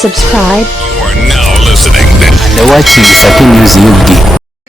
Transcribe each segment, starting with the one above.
subscribe. You are now listening and watching Masaka News.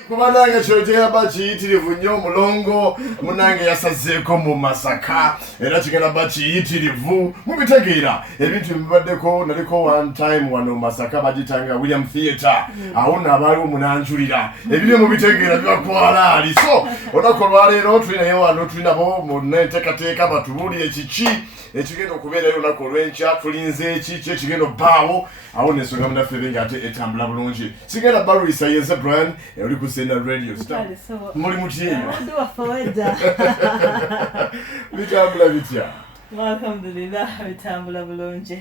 Kumananga chotea bachiyitirivu nnyo Omulongo munange yasazeeko mu Masaka era kigenda bachiyitirivu mubitegeera ebintu bibaddeko naliko one time wano Masaka bagitanga William Theatre awo nabaaliwo munanjulira ebiri mubitegeera bibakwala ali so onako lwaleero tulinayo wano tulinabo mu nteekateeka batubuulire kiki ekigenda okubeerayo olunaku olw'enkya tulinze eki kyekigenda obbaawo awo n'ensonga munaffe benga ate etambula bulungi sigenda balwisa yenze Brian oli ku Sena Radio Star muli mutyeyo bitambula bitya alhamdulillah bitambula bulungi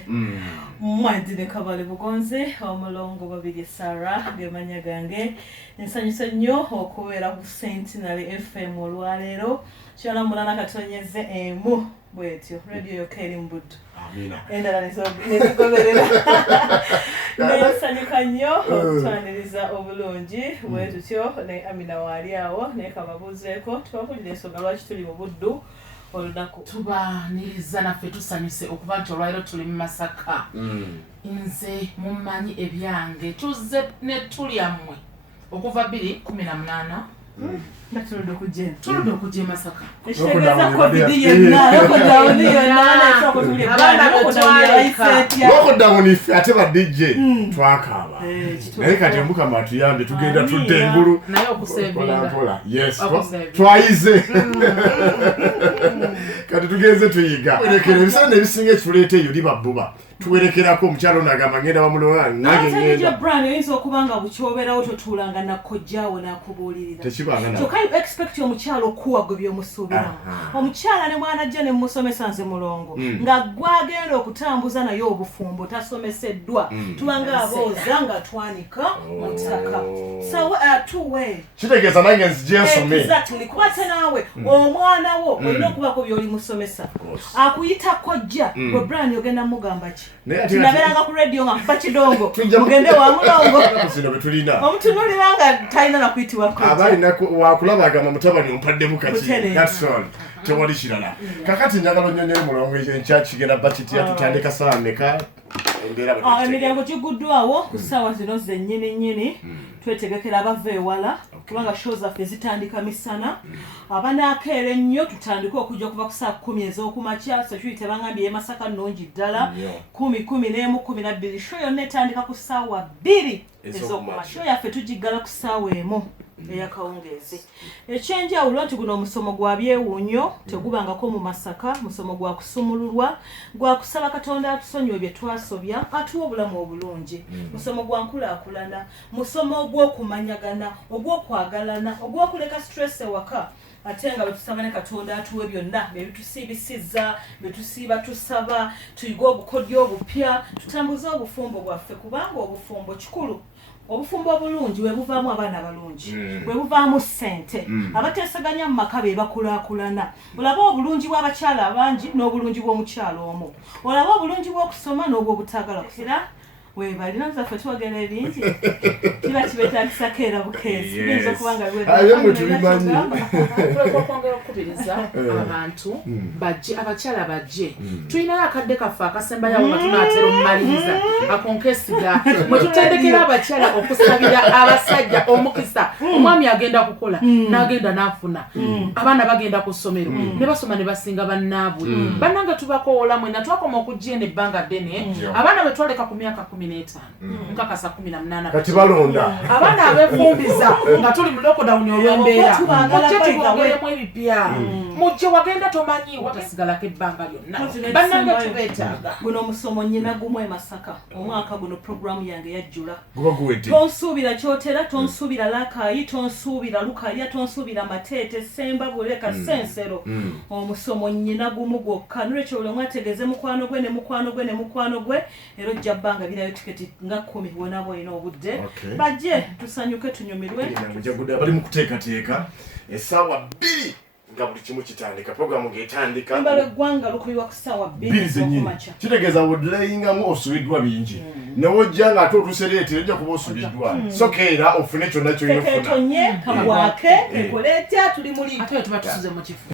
mwandine kabale bugonze Omulongo Babirye Sarah gemanya gange nsanyusa nnyo okubeera ku Centenary FM olwaleero kyona mulana katonyeze emu bwetyo radio yokerimbudu amina endala nezigoberera nesanyuka nnyo okutwaniriza obulungi bwetutyo ne Amina waali awo naye kamabuuzeeko tubapulira ensonga lwaki tuli mu buddu olunaku tubaniriza naffe tusanyuse okuba nti olwaleero tuli mu Masaka nze mumanyi ebyange tuzze ne tulyammwe okuva 2018 natuludde okujja Masaka ekitegeeza covid yenna lockdown yonna lockdown ife ate badijje twakaaba naye kati Mukama atuyambe tugenda tudde engulu naye okusebenga yes twayize kati tugenze tuyiga werekera ebisaana ebisinga ekituleeta eyo liba bbuba tuwerekerako omukyalo nagamba ngenda bamulonga nange ngenda brand eyinza okubanga bukyoberawo totuulanga nakojjaawo nakubuulirira tekibanga so can you expect omukyalo okuwa gwe byomusuubiramu omukyala ne mwana ajja ne musomesa nze Mulongo nga gwagenda okutambuza naye obufumbo tasomeseddwa tubanga abooza nga twanika mu ttaka so two way kitegeeza nange nzije nsome exactly kwate naawe omwana wo olina okubako byoli musomesa akuyita kojja gwe brand ogenda mugamba ki tunaberanga ku radio nga kuba kidongo mugende wa Mulongo omutunulira nga talina nakuyitibwa kojja abalina wakulaba agamba mutabani ompadde kati that's all tewali kirala kakati njagala onnyonnyole Mulongo enkya kigenda bakitya tutandika ssaawa mmeka emiryango giguddwawo ku ssaawa zino zennyini twetegekera abava ewala kubanga show zaffe zitandika misana abanaakeera ennyo tutandika okujja okuva ku saa 10 ez'okumakya security bangambye y'Masaka nnungi ddala 10, 11, 12 show yonna etandika ku ssaawa 2 ez'okumakya show yaffe tugiggala ku ssaawa 1 eyakawungeezi ekyenjawulo nti guno omusomo gwa byewuunyo tegubangako mu Masaka musomo gwa kusumululwa gwa kusaba Katonda atusonyiwe bye twasobya atuwa obulamu obulungi musomo gwa nkulaakulana musomo ogw'okumanyagana ogw'okwagalana ogw'okuleka stress ewaka ate nga betusaba ne Katonda atuwe byonna byetusiibisizza betusiiba tusaba tuyiga obukodyo obupya tutambuze obufumbo bwaffe kubanga obufumbo kikulu obufumbo obulungi bwe buvaamu abaana abalungi bwe buvaamu ssente abateesaganya mu maka be bakulaakulana olaba obulungi bw'abakyala abangi n'obulungi bw'omukyalo omu olaba obulungi bw'okusoma n'obw'obutaagala kusira webalina zaffe tuwagenda ebingi kiba kibetaagisako era bukeezi biyinza okubanga okwongera okukubiriza abantu bajje abakyala bajje tulinayo akadde kaffe akasembayawo nga tunaatera omumaliriza akonkesiga mwe tutendekera abakyala okusabira abasajja omukisa omwami agenda kukola n'agenda n'afuna abaana bagenda ku ssomero ne basoma ne basinga bannaabwe bannange tubakoola mwena twakoma okujja eno ebbanga ddene abaana be twaleka ku myaka 15 nkakasa 18 kati balonda abaana abefumbiza nga tuli mu lockdown olw'embeera mujje tubogeremu ebipya mujje wagenda tomanyi watasigalako ebbanga lyonna bannange tubeetaaga guno omusomo nnyina gumu e Masaka omwaka guno programu yange yajjula guba guwedde tonsuubira kyotera tonsuubira Lakayi tonsuubira Lukaya tonsuubira Mateete Semba Buleka Sensero omusomo nnyina gumu gwokka nolwekyo buli omu ategeeze mukwano gwe ne mukwano gwe ne mukwano gwe era ojja bbanga birayo tiketi nga 10 wona boyina obudde bajje tusanyuke tunyumirwe bali mu kuteekateeka essaawa 2 nga buli kimu kitandika programu ng'etandika mbale eggwanga lukubibwa ku ssaawa 2 ez'okumakya kitegeeza wodelayingamu osubiddwa bingi newojja ng'ate otusereetera ojja kuba osubiddwa sokeera ofune kyonna ky'oyina ofuna tekeetonye kabwake ekole etya tuli muli ate tuba tusuze mu kifu